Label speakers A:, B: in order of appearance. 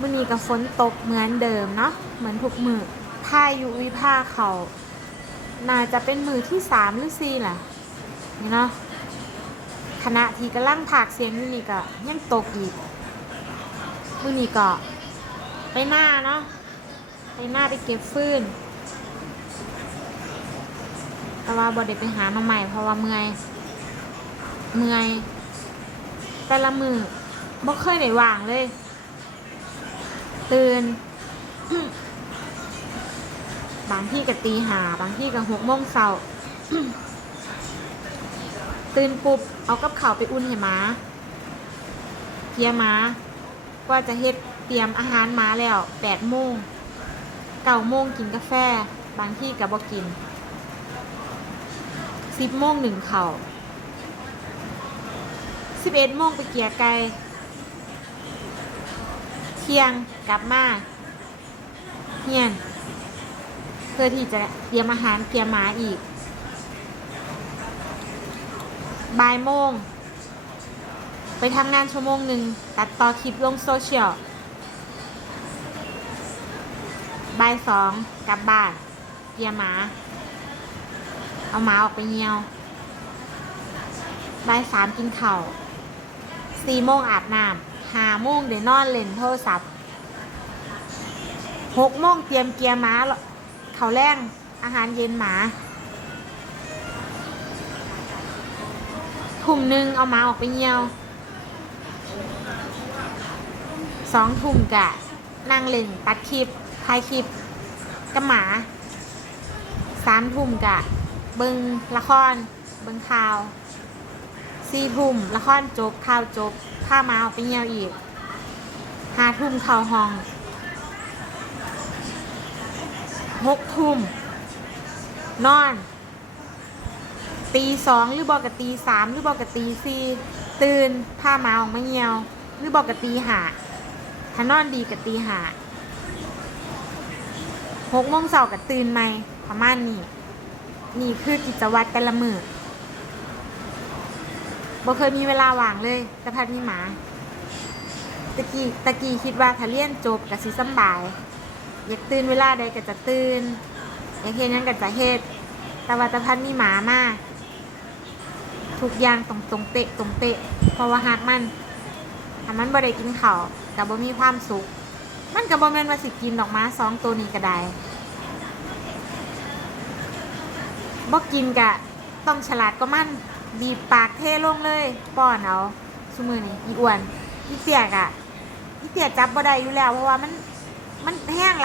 A: มื่อนี้กับฝนตกเหมือนเดิมเนาะเหมือนทุกมือพายุวิภาเขาน่าจะเป็นมือที่สามหรือสี่แหละนี่เนาะขณะที่กำลังผากเสียงอยู่นี่ก็ยังตกอีกมื่อนี้ก็ไปหน้าเนาะไปหน้าไปเก็บฟืนแต่ว่าบอเด็ไปหามาใหม่เพราะว่าเมื่อยเมื่อยแต่ละมือบ่เคยได้ว่างเลย ตื่น บางที่ก็ตีหาบางที่ก็หกโมงเช้าตื่นปุ๊บเอากับข่าวไปอุ่นให้หมาเพียหมาว่าจะเฮ็ดเตรียมอาหารหมาแล้วแปดโมงเก้าโมงกินกาแฟ บางที่ก็บ่กินสิบโมงหนึ่งเข่าสิบเอ็ดโมงไปเกียไก่ ที่ยงกลับมาเฮียนเพื่อที่จะเตรียมอาหารเตรียมหมาอีกบ่ายโมง ไปทำงานชั่วโมงหนึ่งตัดต่อคลิปลงโซเชียลบ่ายสองกลับบ้านเตรียมหมา เอาหมาออกไปเงียวบ่ายสามกินข้าวสี่โมงอาบน้ำ ห้าโมงเดี๋ยวนอนเล่นโทรศัพท์หกโมงเตรียมเกียร์ม้าเขาแรงอาหารเย็นหมาทุ่มหนึ่งเอาหมาออกไปเงียวสองทุ่มกะนั่งเล่นตัดคลิปถ่ายคลิปกับหมาสามทุ่มกะเบิงละคร เบิงข่าวสี่ทุ่มละครจบข่าวจบ พามาออกไปเงียวอีกห้าทุ่มเข้าห้องหกทุ่มนอน ตีสองหรือบอกกับตีสามหรือบอกกับตีสี่ตื่นพามาออกมาเงียว หรือบอกกับตีหาถ้านอนดีกับตีหาหกโมงเสาร์กับตื่นไหมประมาณนี้นี่คือกิจวัตรแต่ละมือ บ่เคยมีเวลาว่างเลยแต่พัดมีหมา ตะกี้ตะกี้คิดว่าถ้าเรียนจบกับสิสำบาย อยากตื่นเวลาใดก็จะตื่นอยากเฮ็ดหยังก็จะเฮ็ดแต่ว่าตะพันมีหมามากทุกอย่างตรงตรงเป๊ะตรงเป๊ะเพราะว่าหากมันถ้ามันบ่ได้กินข้าวก็บ่มีความสุข มันก็บ่แม่นว่าสิกินดอกมาสองตัวนี้ก็ได้บ่กินก็ต้องฉลาดก็มัน บีบปากเทลงเลยป้อนเอาสมือนี่อีอ้วนอีเตียกอะอีเตียจับบ่ได้อยู่แล้วเพราะว่ามันมันแห้งหละ